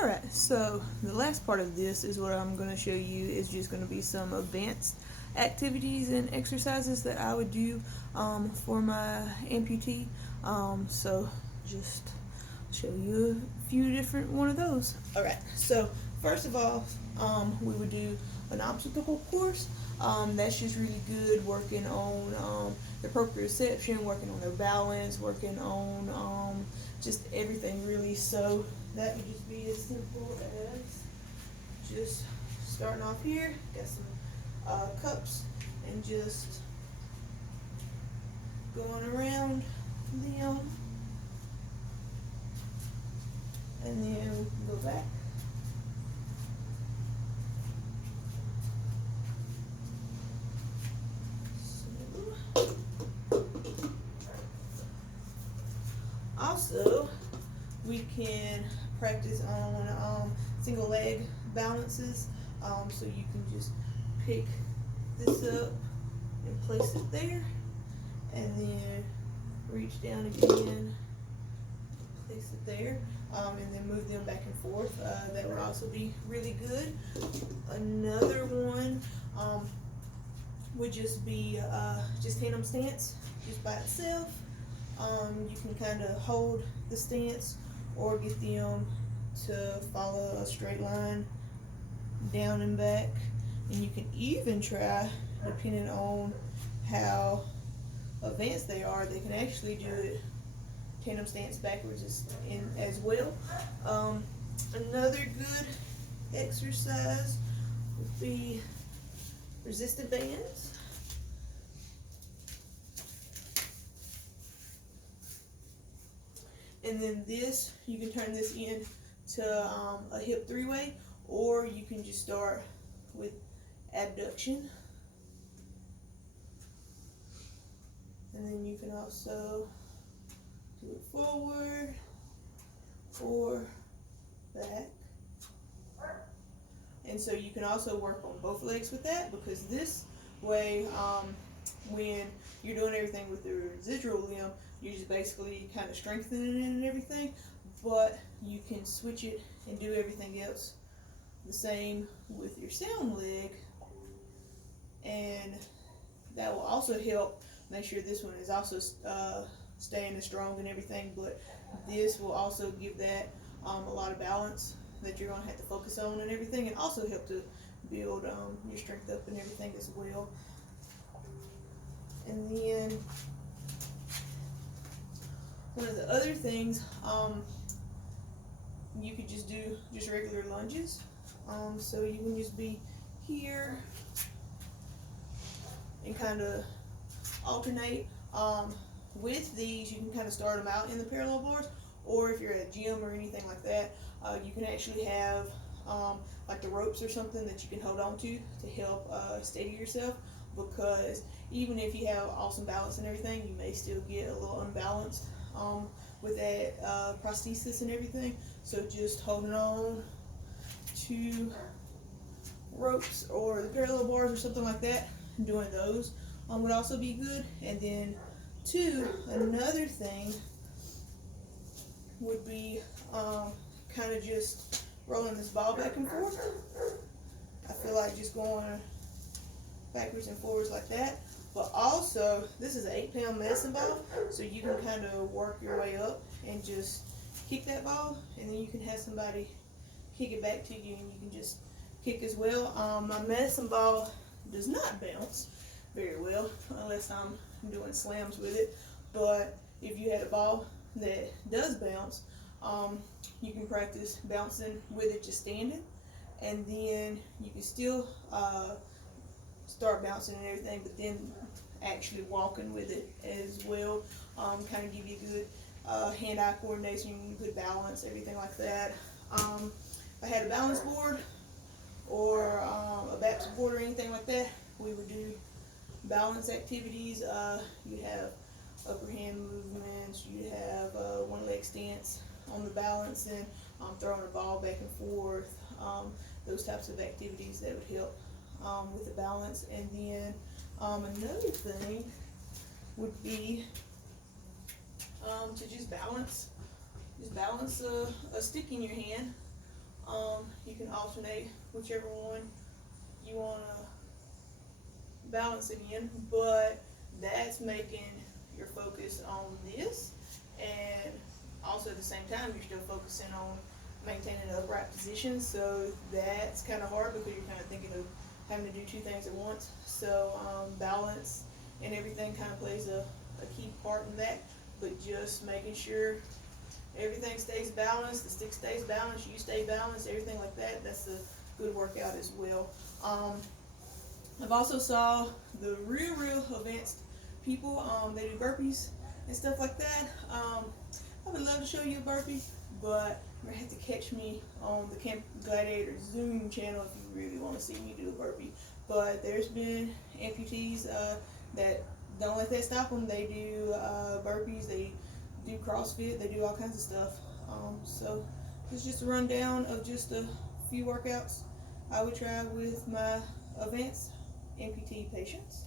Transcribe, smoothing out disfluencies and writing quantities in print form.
Alright, so the last part of this is what I'm going to show you is just going to be some advanced activities and exercises that I would do for my amputee. So just show you a few different one of those. Alright, so first of all, we would do an obstacle course. That's just really good, working on their proprioception, working on their balance, working on just everything really. So that would just be as simple as just starting off here, got some cups, and just going around them, and then we can go back. Also, we can practice on single leg balances. So you can just pick this up and place it there, and then reach down again, place it there, and then move them back and forth. That would also be really good. Another one would just be just tandem stance, just by itself. You can kind of hold the stance or get them to follow a straight line down and back, and you can even try, depending on how advanced they are, they can actually do it tandem stance backwards as well. Another good exercise would be resistant bands. And then this, you can turn this into a hip three-way, or you can just start with abduction. And then you can also do it forward or back. And so you can also work on both legs with that, because this way, when you're doing everything with the residual limb, you're just basically kind of strengthening it and everything, but you can switch it and do everything else the same with your sound leg, and that will also help make sure this one is also staying as strong and everything, but this will also give that a lot of balance that you're going to have to focus on and everything, and also help to build your strength up and everything as well. And then one of the other things, you could just do just regular lunges. So you can just be here and kind of alternate. With these, you can kind of start them out in the parallel bars, or if you're at a gym or anything like that, you can actually have like the ropes or something that you can hold on to help steady yourself, because even if you have awesome balance and everything, you may still get a little unbalanced with that prosthesis and everything. So just holding on to ropes or the parallel bars or something like that, doing those would also be good. And then another thing would be kind of just rolling this ball back and forth. I feel like just going backwards and forwards like that. But also, this is an 8-pound medicine ball, so you can kind of work your way up and just kick that ball, and then you can have somebody kick it back to you, and you can just kick as well. My medicine ball does not bounce very well unless I'm doing slams with it, but if you had a ball that does bounce, you can practice bouncing with it just standing, and then you can still start bouncing and everything, but then actually walking with it as well. Kind of give you good hand-eye coordination, good balance, everything like that. If I had a balance board or a back support or anything like that, we would do balance activities. You have upper hand movements, you have one leg stance on the balance, and throwing a ball back and forth, those types of activities that would help with the balance. And then another thing would be to just balance a stick in your hand, You can alternate whichever one you want to balance it in, but that's making your focus on this, and also at the same time you're still focusing on maintaining an upright position. So that's kind of hard because you're kind of thinking of having to do two things at once. So balance and everything kind of plays a key part in that, but just making sure everything stays balanced, the stick stays balanced, you stay balanced, everything like that, that's a good workout as well. I've also saw the real advanced people, they do burpees and stuff like that. I would love to show you a burpee, but you're gonna have to catch me on the Camp Gladiator Zoom channel if you really want to see me do a burpee. But there's been amputees that don't let that stop them. They do burpees, they do CrossFit, they do all kinds of stuff. So it's just a rundown of just a few workouts I would try with my advanced amputee patients.